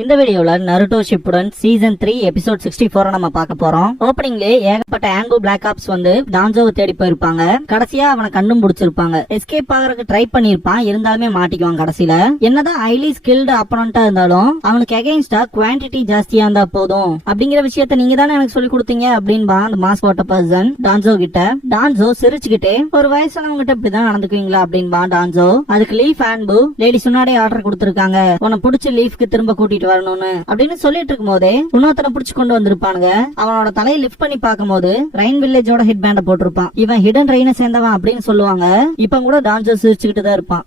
இந்த வீடியோல Naruto Shippuden season 3 episode 64 நம்ம பார்க்க போறோம். ஓப்பனிங்லே ஏகப்பட்ட ஆங்கோ பிளாக் ஆப்ஸ் வந்து டான்ஜோவை தேடி போயிருப்பாங்க. கடைசியா அவனை கண்டும் பிடிச்சிருப்பாங்க. எஸ்கேப் ஆகிறதுக்கு ட்ரை பண்ணிருப்பான், இருந்தாலுமே மாட்டிக்குவான். கடைசியில என்னதான் ஹைலி ஸ்கில்டு அப்பனண்டா இருந்தாலும் அவனுக்கு அகைன்ஸ்டா குவான்டிட்டி ஜாஸ்தியா இருந்தா போதும் அப்படிங்கிற விஷயத்த நீங்க தானே எனக்கு சொல்லி கொடுத்தீங்க அப்படின்பா அந்த மாஸ் போட்ட பர்சன் டான்ஜோ கிட்ட. டான்ஜோ சிரிச்சுக்கிட்டே, ஒரு வயசானவங்க கிட்ட இப்படிதான் நடந்துக்குவீங்களா அப்படின்பா டான்ஜோ. அதுக்கு லீஃப் அண்ட் பூ லேடி முன்னாடி ஆர்டர் கொடுத்திருக்காங்க, உன்னை பிடிச்ச லீஃப்க்கு திரும்ப கூட்டிட்டு வரணும்னு அப்படின்னு சொல்லிட்டு இருக்கும் போதே இன்னொருத்தனை புடிச்சு கொண்டு வந்திருப்பானுங்க. அவனோட தலையை லிஃப்ட் பண்ணி பார்க்கும்போது ரெயின் வில்லேஜோட ஹெட் பேண்ட போட்டிருப்பான். இவன் ஹிடன் ரெயினை சேர்ந்தவன் அப்படின்னு சொல்லுவாங்க. இப்ப கூட டான்ஜோ சிரிச்சுக்கிட்டு தான் இருப்பான்.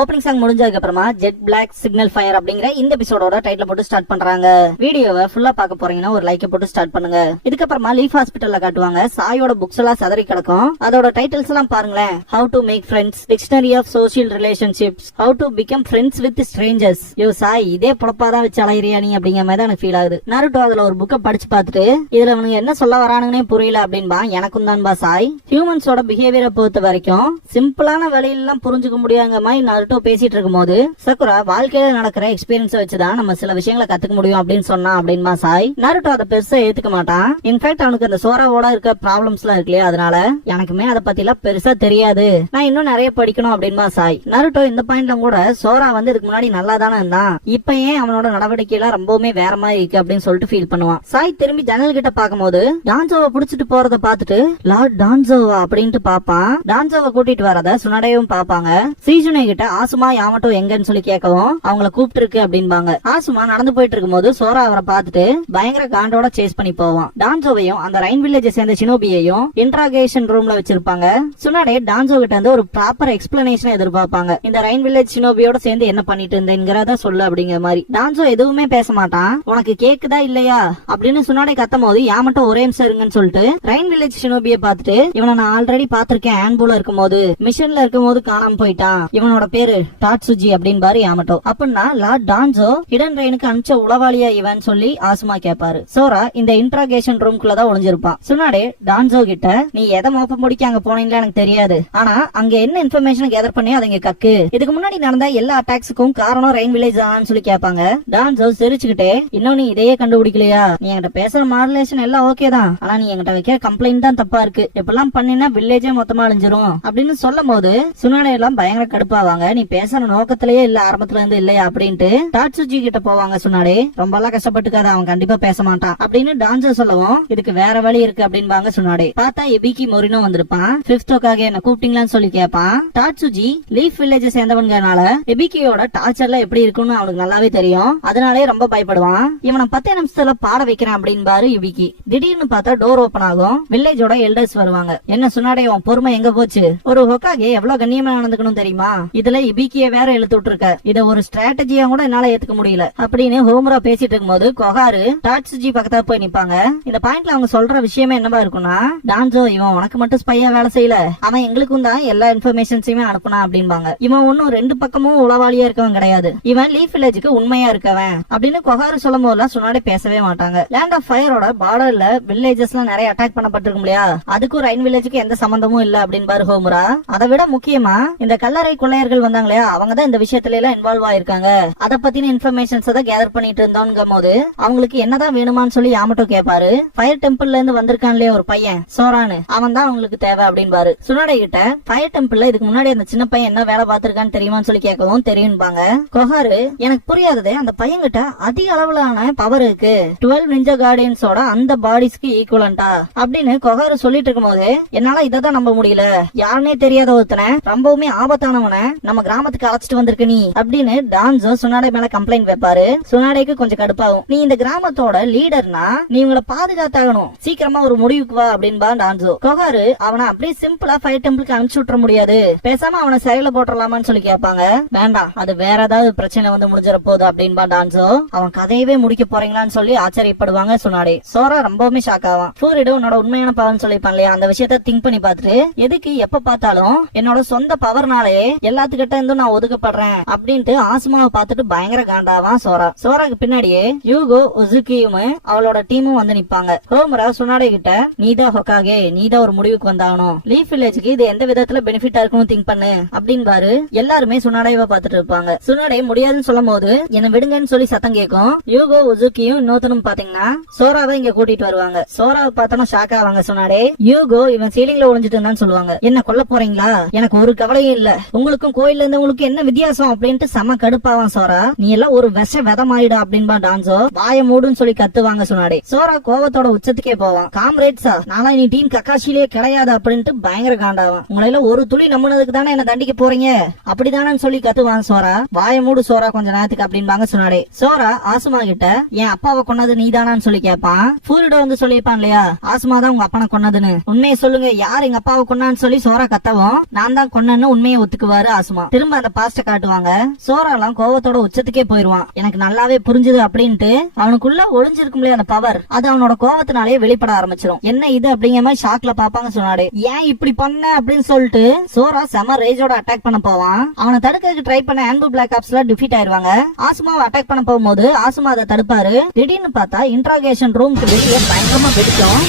ஓப்பனிங் சாங் முடிஞ்சதுக்கு அப்புறமா ஜெட் பிளாக் சிக்னல் ஃபயர் அப்படிங்கிற இந்த எபிசோடோட டைட்டில் போட்டு ஸ்டார்ட் பண்றாங்க. வீடியோவை ஃபுல்லா பார்க்க போறீங்கன்னா ஒரு லைக் போட்டு ஸ்டார்ட் பண்ணுங்க. இதுக்கப்புறமா லீஃப் ஹாஸ்பிட்டல்ல காட்டுவாங்க. சாயோட புக்ஸ் எல்லாம் சதறி கிடக்கும். அதோட டைட்டில்ஸ் எல்லாம் பாருங்களேன். How to make friends, dictionary of social relationships, how to become friends with strangers. யோ சாய், இதே புடப்பாதான் வச்சு அலையிறியா நீ அப்படிங்கிற மாதிரி தான் எனக்கு ஃபீல் ஆகுது. நருட்டோ அதுல ஒரு புக்கை படிச்சு பார்த்துட்டு இதுல அவனுக்கு என்ன சொல்ல வரானுங்கன்னே புரியல அப்படின்பா. எனக்கும் தான்பா சாய். ஹியூமன்ஸோட பிஹேவியரை பொறுத்த வரைக்கும் சிம்பிளான வழியெல்லாம் புரிஞ்சுக்க முடியாத மாதிரி நருட்டோ பேசிட்டு இருக்கும் போது சக்குரா வாழ்க்கையில நடக்கிற எக்ஸ்பீரியன்ஸ் வச்சுதான் நம்ம சில விஷயங்களை கத்துக்க முடியும் அப்படின்னு சொன்னா அப்படின்பா சாய். நருட்டோ அதை பெருசா ஏத்துக்க மாட்டான். இன்ஃபேக்ட் அவனுக்கு அந்த சோராவோட இருக்க ப்ராப்ளம்ஸ் எல்லாம் இருக்கு இல்லையா, அதனால எனக்குமே அதை பத்தி எல்லாம் பெருசா தெரியாது, நான் இன்னும் நிறைய படிக்கணும் அப்படின்பா சாய். நருட்டோ இந்த பாயிண்ட்ல கூட சோரா வந்து இதுக்கு முன்னாடி நல்லா தானே இருந்தான், இப்ப ஏன் அவனோட நடவடிக்கை எல்லாம் ரொம்பவுமே வேற மாதிரி இருக்கு அப்படின்னு சொல்லிட்டு ஃபீல் பண்ணுவான். சாய் திரும்பி ஜன்னல் கிட்ட பாக்கும்போது டான்ஜோவை புடிச்சிட்டு போறத பாத்துட்டு லார்ட் டான்ஜோவா அப்படின்ட்டு பாப்பான். டான்ஜோவை கூட்டிட்டு வரத சுனடையும் பாப்பாங்க. சீஜுனே கிட்ட ஆசுமா யாமட்டோ எங்கன்னு சொல்லி கேட்கவும் அவங்கள கூப்பிட்டு இருக்கு அப்படின்பாங்க. ஆசுமா நடந்து போயிட்டு இருக்கும் போது சோரா அவரை பார்த்துட்டு பயங்கர காண்டோட சேஸ் பண்ணி போவான். டான்ஜோவையும் அந்த ரைன் வில்லேஜ் சேர்ந்த ஷினோபியையும் இன்ட்ராகேஷன் ரூம்ல வச்சிருப்பாங்க. சுனாடே டான்ஜோ கிட்ட இருந்து ஒரு ப்ராப்பர் எக்ஸ்பிளனேஷன் எதிர்பார்ப்பாங்க. இந்த ரைன் வில்லேஜ் ஷினோபியோட சேர்ந்து என்ன பண்ணிட்டு இருந்தேங்கிறத சொல்லு அப்படிங்கிற மாதிரி. டான்ஜோ எதுவுமே பேச மாட்டான். உனக்கு கேக்குதா இல்லையா அப்படின்னு சுனாடே கத்தும் போது யாமட்டோ ஒரே நிமிஷம் இருங்கன்னு சொல்லிட்டு ரைன் வில்லேஜ் ஷினோபியை பார்த்துட்டு, இவனை நான் ஆல்ரெடி பாத்திருக்கேன், ஆன்பூல இருக்கும் போது மிஷன்ல இருக்கும் போது காணாம போயிட்டான், இவனோட பேரு டாட்சுஜி அப்படின்னு பாரு யாமட்டோ. அப்படின்னா லார்ட் டான்ஜோ ஹிடன் ரெயினுக்கு அனுப்பிச்ச உளவாளியா இவன் சொல்லி ஆசுமா கேட்பாரு. சோரா இந்த இன்ட்ராகேஷன் ரூம்குள்ளதான் ஒளிஞ்சிருப்பான். சுனாடே டான்ஜோ கிட்ட, நீ எதை மோப்ப முடிக்க அங்க போனீங்களா எனக்கு தெரியாது, ஆனா அங்க என்ன இன்ஃபர்மேஷன் கேதர் பண்ணி அதை கக்கு, இதுக்கு முன்னாடி நடந்த எல்லா அட்டாக்ஸுக்கும் காரணம் ரெயின் வில்லேஜ் தான் சொல்லி கேட்பாங்க. டான்ஜோ சிரிச்சுக்கிட்டே, இன்னும் நீ இதையே கண்டுபிடிக்கலையா, நீ என்கிட்ட பேசுற மாடுலேஷன் எல்லாம் ஓகே தான், ஆனா நீ என்கிட்ட வைக்கிற கம்ப்ளைண்ட் தான் தப்பா இருக்கு, இப்பெல்லாம் பண்ணினா வில்லேஜே மொத்தமா அழிஞ்சிரும் அப்படின்னு சொல்லும் போது சுனாடே எல்லாம் பயங்கர கடுப்பாவாங்க. நீ பேசுற நோக்கத்திலேயே இல்ல, ஆரம்பத்துல இருந்து இல்லையா அப்படின்ட்டு டாட்சுஜி கிட்ட போவாங்க. சுனாடே ரொம்ப எல்லாம் கஷ்டப்பட்டுக்காத, அவன் கண்டிப்பா பேச மாட்டான் அப்படின்னு டான்ஜோ சொல்லவும், இதுக்கு வேற வழி இருக்கு அப்படின்பாங்க. சுனாடே பார்த்தா எபிக்கி மொரினோ வந்திருப்பான். ஃபிஃப்த் ஓக்காக என்ன கூப்பிட்டீங்களான்னு சொல்லி கேட்பான். டாட்சுஜி லீஃப் வில்லேஜ் சேர்ந்தவங்கனால எபிக்கியோட டார்ச்சர்ல எப்படி இருக்குன்னு அவனுக்கு நல்லாவே தெரியும், அதனாலே ரொம்ப பயப்படுவான். இவனை 10 நிமிஷத்துல பாட வைக்கிறேன் அப்படின்பாரு எபிக்கி. திடீர்னு பார்த்தா டோர் ஓபன் ஆகும். வில்லேஜோட எல்டர்ஸ் வருவாங்க. என்ன சுனாடே உன் பொறுமை எங்க போச்சு, ஒரு ஹொக்காகே எவ்வளவு கண்ணியமா நடந்துக்கணும் தெரியுமா, இதுல இபிக்கிய வேற இழுத்து விட்டுருக்க, இத ஒரு ஸ்ட்ராட்டஜியா கூட என்னால ஏத்துக்க முடியல அப்படின்னு ஹோம்ரா பேசிட்டு இருக்கும்போது கொகாரு டாட்சுஜி பக்கத்துல போய் நிப்பாங்க. இந்த பாயிண்ட்ல அவங்க சொல்ற விஷயமே என்னவா இருக்கும்னா, டான்ஜோ இவன் உனக்கு மட்டும் ஸ்பையா வேலை செய்யல, அவன் எங்களுக்கும் தான் எல்லா இன்ஃபர்மேஷன்ஸுமே அனுப்புனா அப்படின்பாங்க. இவன் ஒன்னும் ரெண்டு பக்கமும் உளவாளியா இருக்கவன் கிடையாது, இவன் லீஃப் வில்லேஜுக்கு உண்மையா இருக்கவன் அப்படின்னு கொகாரு சொல்லும் போதெல்லாம் சுனாடே பேசவே மாட்டாங்க. லேண்ட் ஆஃப் ஃபயரோட பார்டர்ல வில்லேஜஸ் எல்லாம் நிறைய அட்டாக் பண்ணப்பட்டிருக்கும் இல்லையா, அதுக்கும் ரைன் வில்லேஜுக்கு எந்த சம்பந்தமும் இல்ல அப்படின்பாரு ஹோமுரா. அதை விட முக்கியமா இந்த கல்லறை கொள்ளையர்கள் வந்தாங்க இல்லையா, அவங்க தான் இந்த விஷயத்துல எல்லாம் இன்வால்வ் ஆயிருக்காங்க, அத பத்தின இன்ஃபர்மேஷன்ஸ் தான் கேதர் பண்ணிட்டு இருந்தோம் போது அவங்களுக்கு என்னதான் வேணுமான்னு சொல்லி யாமட்டோ கேட்பாரு. ஃபயர் டெம்பிள்ல இருந்து வந்திருக்கான் இல்லையா ஒரு பையன் சோரானு, அவன் தான் அவங்களுக்கு தேவை அப்படின்பாரு. சுனாடே கிட்ட ஃபயர் டெம்பிள்ல இதுக்கு முன்னாடி அந்த சின்ன பையன் என்ன வேலை பார்த்திருக்கான்னு தெரியுமான்னு சொல்லி கேட்கவும் தெரியும்பாங்க. கொஹாரு, எனக்கு புரியாதது அந்த பையன் கிட்ட அதிக அளவிலான பவர் இருக்கு, 12 நிஞ்சா கார்டியன்ஸோட அந்த பாடிஸ்க்கு ஈக்குவலண்டா அப்படின்னு கொஹாரு சொல்லிட்டு இருக்கும் போது என்னால இதான் நம்ப முடியல, யாருன்னே தெரியாத ஒருத்தனை ரொம்பவுமே ஆபத்தானவனை நம்ம கிராம கிராமத்துக்கு அழைச்சிட்டு வந்திருக்க நீ அப்படின்னு டான்சோ சுனாடே மேல கம்ப்ளைண்ட் வைப்பாரு. சுனாடேக்கு கொஞ்சம் கடுப்பாகும். நீ இந்த கிராமத்தோட லீடர்னா நீ உங்களை பாதுகாத்தாகணும், சீக்கிரமா ஒரு முடிவுக்கு வா அப்படின்பா டான்சோ. கொகாரு அவனை அப்படியே சிம்பிளா ஃபயர் டெம்பிளுக்கு அனுப்பிச்சு விட்டுற முடியாது, பேசாம அவனை சிறையில போட்டுடலாமான்னு சொல்லி கேட்பாங்க. வேண்டாம், அது வேற ஏதாவது பிரச்சனை வந்து முடிஞ்சிட போகுது அப்படின்பா டான்சோ. அவன் கதையவே முடிக்க போறீங்களான்னு சொல்லி ஆச்சரியப்படுவாங்க சுனாடே. சோரா ரொம்பவுமே ஷாக் ஆவான். ஃபூரிடோ உன்னோட உண்மையான பவர்னு சொல்லிப்பான் இல்லையா, அந்த விஷயத்த திங்க் பண்ணி பார்த்துட்டு எதுக்கு எப்ப பார்த்தாலும் என்னோட சொந்த பவர்னாலே எல்லாத்துக்கிட்ட இருந்தும் நான் ஒதுக்கப்படுறேன் அப்படின்ட்டு ஆசுமாவை பார்த்துட்டு பயங்கர காண்டாவான் சோரா. சோராக்கு பின்னாடியே யூகோ உசுகியும் அவளோட டீமும் வந்து நிப்பாங்க. ஹோமரா சுனாடே கிட்ட நீதா ஹொக்காகே, நீதா ஒரு முடிவுக்கு வந்தாகணும், லீஃப் வில்லேஜுக்கு இது எந்த விதத்துல பெனிஃபிட்டா இருக்கும்னு திங்க் பண்ணு அப்படின்பாரு. எல்லாருமே சுனாடேவை பார்த்துட்டு இருப்பாங்க. சுனாடே முடியாதுன்னு சொல்லும் போது என்ன விடுங்கன்னு சொல்லி சத்தம் கேட்கும். யூகோ உசுகியும் இன்னொருத்தனும் பாத்தீங்கன்னா சோராவை இங்க கூட்டிட்டு வருவாங்க. சோராவை பார்த்தோன்னா ஷாக் ஆவாங்க சுனாடே. யூகோ இவன் சீலிங்ல ஒளிஞ்சிட்டு இருந்தான்னு சொல்லுவாங்க. என்ன கொல்ல போறீங்களா, எனக்கு ஒரு கவலையும் இல்ல, உங்களுக்கும் கோயில்ல இருந்தவங்களுக்கு என்ன வித்தியாசம் அப்படின்ட்டு செம கடுப்பாவான் சோரா. நீ எல்லாம் ஒரு விஷ விதமாயிடா அப்படின்பா டான்சோ. வாய மூடுன்னு சொல்லி கத்துவாங்க சுனாடே. சோரா கோவத்தோட உச்சத்துக்கே போவான். காம்ரேட்ஸா, நாளா நீ டீம் கக்காஷிலே கிடையாது அப்படின்ட்டு பயங்கர காண்டாவான். உங்களால ஒரு துளி நம்பினதுக்கு தானே என்ன தண்டிக்க போறீங்க அப்படிதானு சொல்லி கத்துவான் சோரா. வாய மூடு சோரா கொஞ்ச நேரத்துக்கு அப்படின்பாங்க சுனாடே. சோரா ஆசுமா கிட்ட என் அப்பாவை கொன்னது நீதானான்னு சொல்லி கேட்பான். ஃபூரிடோ வந்து சொல்லியிருப்பான் இல்லையா, ஆசுமா தான் உங்க அப்பனை கொன்னதுன்னு, உண்மையை சொல்லுங்க யார் எங்க அப்பாவை கொன்னான்னு சொல்லி சோரா கத்தவும் நான் தான் கொன்னன்னு உண்மையை ஒத்துக்குவாரு ஆசுமா. திரும்ப அந்த பாஸ்ட காட்டுவாங்க. சோராலாம் கோவத்தோட உச்சத்துக்கே போயிருவான். எனக்கு நல்லாவே புரிஞ்சுது அப்படின்ட்டு அவனுக்குள்ள ஒளிஞ்சிருக்கும் அந்த பவர் அது அவனோட கோவத்தினாலே வெளிப்பட ஆரம்பிச்சிடும். என்ன இது அப்படிங்கிற மாதிரி ஷாக்ல பாப்பாங்க சொன்னாடு. ஏன் இப்படி பண்ண அப்படின்னு சொல்லிட்டு சோரா செம ரேஜோட அட்டாக் பண்ண போவான். அவனை தடுக்கிறதுக்கு ட்ரை பண்ண ஆன்பு பிளாக் ஆப்ஸ்ல டிஃபீட் ஆயிருவாங்க. ஆசுமாவை அட்டாக் பண்ண போகும்போது ஆசுமா அதை தடுப்பாரு. திடீர்னு பார்த்தா இன்ட்ராகேஷன் ரூம்க்கு வெளியே பயங்கரமா வெடிக்கும்.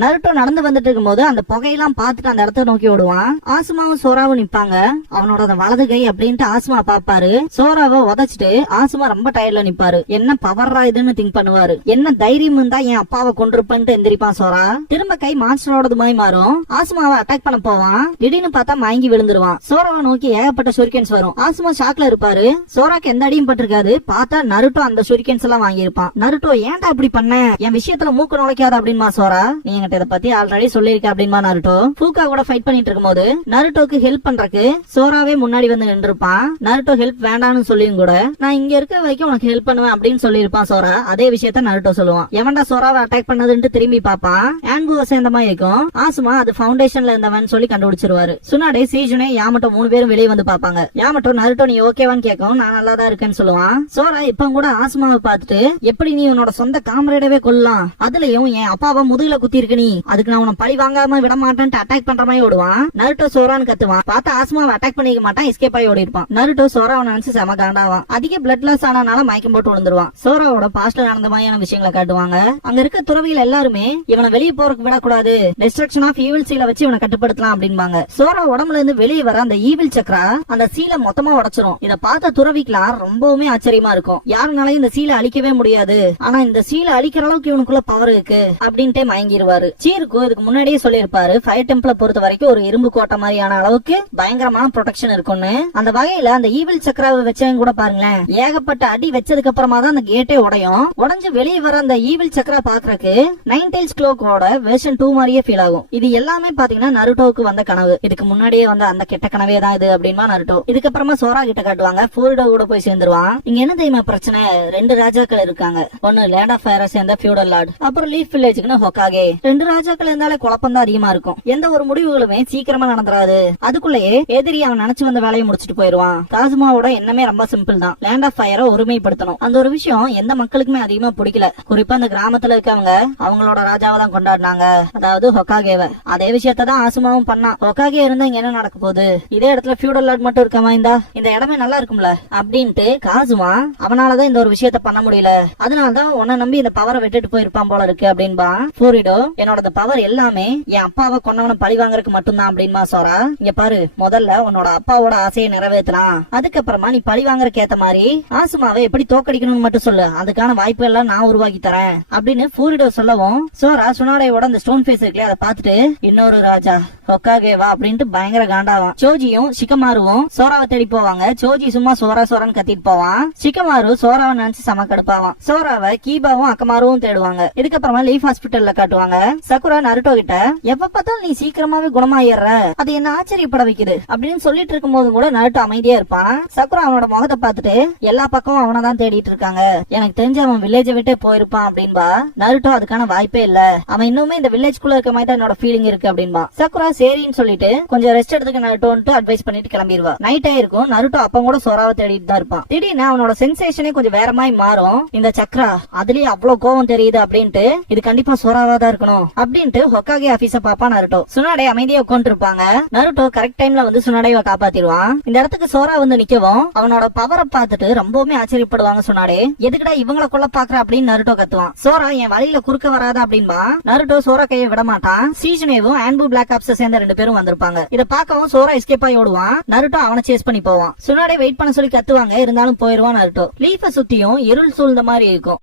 நருட்டோ நடந்து வந்துட்டு இருக்கும் போது அந்த புகையெல்லாம் பார்த்துட்டு அந்த இடத்த நோக்கி ஓடுவான். ஆசுமாவும் சோராவும் நிப்பாங்க. அவனோட அந்த வலது கை அப்படின்ட்டு ஆசுமா பாப்பாரு. சோராவை உதச்சிட்டு ஆசுமா ரொம்ப டயர்ல நிப்பாரு. என்ன பவர்ரா இதுன்னு திங்க் பண்ணுவாரு. என்ன தைரியம் இருந்தா என் அப்பாவை கொண்டிருப்பேன்ட்டு எந்திரிப்பான் சோரா. திரும்ப கை மான்ஸ்டரோடது மாதிரி மாறும். ஆசுமாவை அட்டாக் பண்ண போவான். திடீர்னு பார்த்தா மயங்கி விழுந்துருவான். சோராவை நோக்கி ஏகப்பட்ட ஷூரிகன்ஸ் வரும். ஆசுமா ஷாக்ல இருப்பாரு. சோராக்கு எந்த அடியும் பட்டிருக்காது. பார்த்தா நருட்டோ அந்த ஷூரிகன்ஸ் எல்லாம் வாங்கியிருப்பான். நருட்டோ ஏன்டா இப்படி பண்ண, என் விஷயத்துல மூக்கு நுழைக்காத அப்படின்மா சோரா. இத பத்தி ஆல்ரெடி சொல்லிருக்க அப்படின்பா நருட்டோ. ஃபூகா கூட ஃபைட் பண்ணிட்டு இருக்கும்போது நருட்டோக்கு ஹெல்ப் பண்றதுக்கு சோராவே முன்னாடி வந்து நின்றுப்பான். நருட்டோ ஹெல்ப் வேண்டாம்னு சொல்லியும் கூட நான் இங்க இருக்க வரைக்கும் உனக்கு ஹெல்ப் பண்ணுவேன் அப்படின்னு சொல்லியிருப்பான் சோரா. அதே விஷயத்த நருட்டோ சொல்லுவான். எவன்டா சோராவை அட்டாக் பண்ணதுன்னு திரும்பி பாப்பான். ஆன்புவை சேர்ந்த மாதிரி இருக்கும். ஆசுமா அது ஃபவுண்டேஷன்ல இருந்தவன் சொல்லி கண்டுபிடிச்சிருவாரு. சுனாடே சீஜுனே யாமட்டோ 3 பேரும் வெளியே வந்து பாப்பாங்க. யாமட்டோ நருட்டோ நீ ஓகேவான்னு கேட்கும். நான் நல்லா தான் இருக்கேன்னு சொல்லுவான். சோரா இப்ப கூட ஆசுமாவை பார்த்துட்டு எப்படி நீ உன்னோட சொந்த காம்ரேடவே கொல்லலாம், அதுலயும் என் அப்பாவை முதுகுல குத்தி இருக்கு, நீ அதுக்கு நான் உன பழி வாங்காம விட மாட்டேன் அட்டாக் பண்ற மாதிரி ஓடுவான். நருட்டோ சோரான்னு கத்துவான். பார்த்தா ஆசுமாவை அட்டாக் பண்ணிக்க மாட்டான், எஸ்கேப் ஆகி ஓடி இருப்பான். நருட்டோ சோராவை நினைச்சு செம காண்டாவான். அதிக பிளட் லாஸ் ஆனால மயக்கம் போட்டு விழுந்துருவான். சோராவோட பாஸ்ட்ல நடந்த மாதிரியான விஷயங்களை காட்டுவாங்க. அங்க இருக்க துறவிகள் எல்லாருமே இவனை வெளியே போறதுக்கு விடக்கூடாது, டிஸ்ட்ரக்ஷன் ஆஃப் ஈவில் சீலை வச்சு இவனை கட்டுப்படுத்தலாம் அப்படின்பாங்க. சோரா உடம்புல இருந்து வெளியே வர அந்த ஈவில் சக்கரா அந்த சீலை மொத்தமா உடைச்சிரும். இத பார்த்த துறவிக்கலாம் ரொம்பவுமே ஆச்சரியமா இருக்கும். யாருனாலையும் இந்த சீலை அழிக்கவே முடியாது, ஆனா இந்த சீலை அழிக்கிற அளவுக்கு இவனுக்குள்ள பவர் இருக்கு அப்படின்ட்டே மயங்கிடுவாரு. சீருக்கு இதுக்கு முன்னாடியே சொல்லியிருப்பாரு ஃபயர் டெம்பிள பொறுத்த வரைக்கும் ஒரு இரும்பு கோட்டை மாதிரியான அளவுக்கு பயங்கரமான ப்ரொடெக்ஷன் இருக்கும்னு. அந்த வகையில அந்த ஈவில் சக்கராவை வச்சவங்க கூட பாருங்களேன், ஏகப்பட்ட அடி வச்சதுக்கு அப்புறமா தான் அந்த கேட்டே உடையும். உடஞ்சு வெளியே வர அந்த ஈவில் சக்கரா பாக்குறதுக்கு நைன் டெயில்ஸ் க்ளோக்கோட வெர்ஷன் 2 மாதிரியே ஃபீல் ஆகும். இது எல்லாமே பாத்தீங்கன்னா நருட்டோவுக்கு வந்த கனவு. இதுக்கு முன்னாடியே வந்த அந்த கெட்ட கனவே தான் இது அப்படின்னா நருட்டோ. இதுக்கப்புறமா சோரா கிட்ட காட்டுவாங்க. ஃபூரிடோ கூட போய் சேர்ந்துருவான். இங்க என்ன தெரியுமா பிரச்சனை, 2 ராஜாக்கள் இருக்காங்க. ஒன்னு லேண்ட் ஆஃப் ஃபயரை சேர்ந்த ஃபியூடல் லார்ட், அப்புறம் லீஃப் வில்லேஜ்க்கு ஹொக்காகே. 2 ராஜாக்கள் இருந்தாலே குழப்பம் தான் அதிகமா இருக்கும். எந்த ஒரு முடிவுகளுமே சீக்கிரமா நடந்துராது. அதுக்குள்ளேயே எதிரி அவன் நினைச்சு வந்த வேலையை முடிச்சுட்டு போயிருவான். காசுமாவோட எண்ணமே ரொம்ப சிம்பிள் தான், லேண்ட் ஆஃப் ஃபயரை ஒருமைப்படுத்தணும். அந்த ஒரு விஷயம் எந்த மக்களுக்குமே அதிகமா பிடிக்கல. குறிப்பா அந்த கிராமத்துல இருக்கவங்க அவங்களோட ராஜாவை தான் கொண்டாடினாங்க, அதாவது ஹொக்காகேவை. அதே விஷயத்தான் ஆசுமாவும் பண்ணா. ஹொக்காகே இருந்தா இங்க என்ன நடக்க போகுது, இதே இடத்துல ஃபியூடல் லார்ட் மட்டும் இருக்கமா இருந்தா இந்த இடமே நல்லா இருக்கும்ல அப்படின்ட்டு காசுமா அவனாலதான் இந்த ஒரு விஷயத்த பண்ண முடியல, அதனாலதான் உன்னை நம்பி இந்த பவரை விட்டுட்டு போயிருப்பான் போல இருக்கு அப்படின்பா. ஃபூரிடோ என்னோட பவர் எல்லாமே என் அப்பாவை கொன்னவனை பழி வாங்கறதுக்கு மட்டும்தான் அப்படின்மா சோரா. இங்க பாரு, முதல்ல உன்னோட அப்பாவோட ஆசையை நிறைவேற்றலாம், அதுக்கப்புறமா நீ பழி வாங்கறதுக்கு ஏத்த மாதிரி ஆசுமாவை எப்படி தோக்கடிக்கணும்னு மட்டும் சொல்லு, அதுக்கான வாய்ப்பு எல்லாம் நான் உருவாக்கி தரேன் அப்படின்னு ஃபூரிடோ சொல்லவும் சோரா சுனாடேயோட அந்த ஸ்டோன் ஃபேஸ் இருக்குல்ல அதை பார்த்துட்டு இன்னொரு ராஜா ஹொக்காகேவா அப்படின்ட்டு பயங்கர காண்டாவான். சோஜியும் ஷிகமாருவும் சோராவை தேடி போவாங்க. சோஜி சும்மா சோரா சோரான்னு கத்திட்டு போவான். ஷிகமாரு சோராவை நினைச்சு சம கடுப்பாவான். சோராவை கீபாவும் அக்கமாருவும் தேடுவாங்க. இதுக்கப்புறமா லீஃப் ஹாஸ்பிட்டல்ல காட்டுவாங்க. சகுரா நருட்டோ கிட்ட எப்ப பார்த்தாலும் நீ சீக்கிரமாவே குணமாயிடுற, அது என்ன ஆச்சரியப்பட வைக்குது அப்படின்னு சொல்லிட்டு இருக்கும் போது கூட நருட்டோ அமைதியா இருப்பான். சகுரா அவனோட முகத்தை பார்த்துட்டு எல்லா பக்கமும் அவனதான் தேடிட்டு இருக்காங்க, எனக்கு தெரிஞ்சு அவன் வில்லேஜை விட்டே போயிருப்பான் அப்படின்பா. நருட்டோ அதுக்கான வாய்ப்பே இல்ல, அவன் இன்னுமே இந்த வில்லேஜ்குள்ள இருக்க மாதிரி தான் என்னோட ஃபீலிங் இருக்கு அப்படின்பா. சகுரா சரின்னு சொல்லிட்டு கொஞ்சம் ரெஸ்ட் எடுத்துக்க நருட்டோன்ட்டு அட்வைஸ் பண்ணிட்டு கிளம்பிடுவா. நைட் ஆயிருக்கும். நருட்டோ அப்ப கூட சோராவை தேடிட்டு தான் இருப்பான். திடீர்னு அவனோட சென்சேஷனே கொஞ்சம் வேற மாதிரி மாறும். இந்த சக்ரா அதுலயே அவ்வளவு கோவம் தெரியுது அப்படின்ட்டு இது கண்டிப்பா சோராவா தான் இருக்கணும் அப்படின்ட்டு ஹொக்காகே ஆபீஸ பாப்பா நருட்டோ. சுனாடே அமைதியா உட்கார்ந்து இருப்பாங்க. நருட்டோ கரெக்ட் டைம்ல வந்து சுனாடேவை காப்பாத்திடுவான். இந்த இடத்துக்கு சோரா வந்து நிக்கவும் அவனோட பவரை பார்த்துட்டு ரொம்பவுமே ஆச்சரியப்படுவாங்க சுனாடே. எதுக்குடா இவங்கள கொல்ல பாக்குற அப்படின்னு நருட்டோ கத்துவான். சோரா என் வழியில குறுக்க வராதா அப்படின்பா. நருட்டோ சோரா கையை விட மாட்டான். சீஜனேவும் ஆன்பு பிளாக் ஆப்ஸ் சேர்ந்த 2 பேரும் வந்திருப்பாங்க. இத பாக்கவும் சோரா எஸ்கேப் ஆகி ஓடுவான். நருட்டோ அவனை சேஸ் பண்ணி போவான். சுனாடே வெயிட் பண்ண சொல்லி கத்துவாங்க. இருந்தாலும் போயிருவான் நருட்டோ. லீஃப சுத்தியும் இருள் சூழ்ந்த மாதிரி இருக்கும்.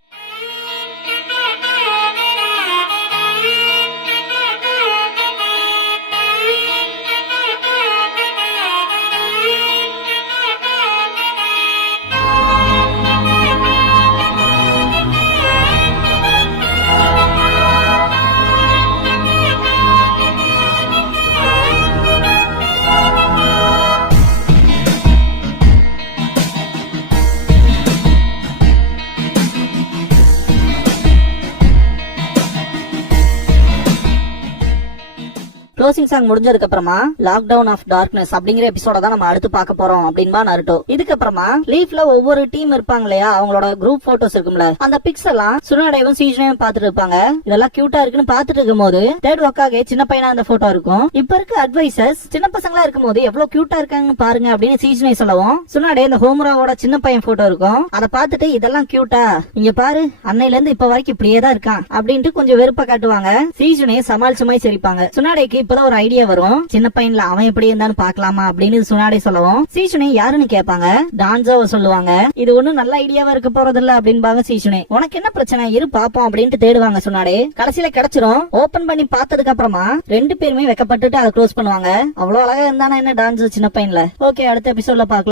க்ளோசிங் சாங் முடிஞ்சதுக்கு அப்புறமா லாக்டவுன் ஆஃப் டார்க்னஸ் அப்படிங்கிற எபிசோட தான் நம்ம அடுத்து பார்க்க போறோம் அப்படின்பா நருட்டோ. இதுக்கப்புறமா லீஃப்ல ஒவ்வொரு டீம் இருப்பாங்க இல்லையா, அவங்களோட குரூப் போட்டோஸ் இருக்கும்ல, அந்த பிக்ஸ் எல்லாம் சுனாடேவும் சீஜனையும் பாத்துட்டு இருப்பாங்க. இதெல்லாம் கியூட்டா இருக்குன்னு பாத்துட்டு இருக்கும் போது தேர்ட் ஒக்காகே சின்ன பையனா அந்த போட்டோ இருக்கும். இப்ப இருக்க அட்வைசர்ஸ் சின்ன பசங்களா இருக்கும் போது எவ்வளவு கியூட்டா இருக்காங்க பாருங்க அப்படின்னு சீஜனை சொல்லவும் சுனாடே இந்த ஹோமுராவோட சின்ன பையன் போட்டோ இருக்கும். அதை பார்த்துட்டு இதெல்லாம் கியூட்டா, இங்க பாரு அன்னையில இருந்து இப்ப வரைக்கும் இப்படியே தான் இருக்கான் அப்படின்ட்டு கொஞ்சம் வெறுப்பா காட்டுவாங்க. சீஜனை சமாளிச்ச மாதிரி சிரிப்பாங்க. சுனாடேக்கு இப்பதான் ஒரு ஐடியா வரும், சின்ன பையன்ல அவன் எப்படி இருந்தாலும் பாக்கலாமா அப்படின்னு சுனாடே சொல்லவும் சீசுனே யாருன்னு கேட்பாங்க. டான்ஸாவை சொல்லுவாங்க. இது ஒண்ணும் நல்ல ஐடியாவா இருக்க போறது இல்ல அப்படின்பாங்க சீசுனே. உனக்கு என்ன பிரச்சனை இரு பாப்போம் அப்படின்ட்டு தேடுவாங்க சுனாடே. கடைசியில கிடைச்சிரும். ஓபன் பண்ணி பார்த்ததுக்கு அப்புறமா 2 பேருமே வெக்கப்பட்டுட்டு அதை க்ளோஸ் பண்ணுவாங்க. அவ்வளவு அழகா இருந்தானா என்ன டான்ஸ் சின்ன பையன்ல. ஓகே, அடுத்த எபிசோட்ல பாக்கலாம்.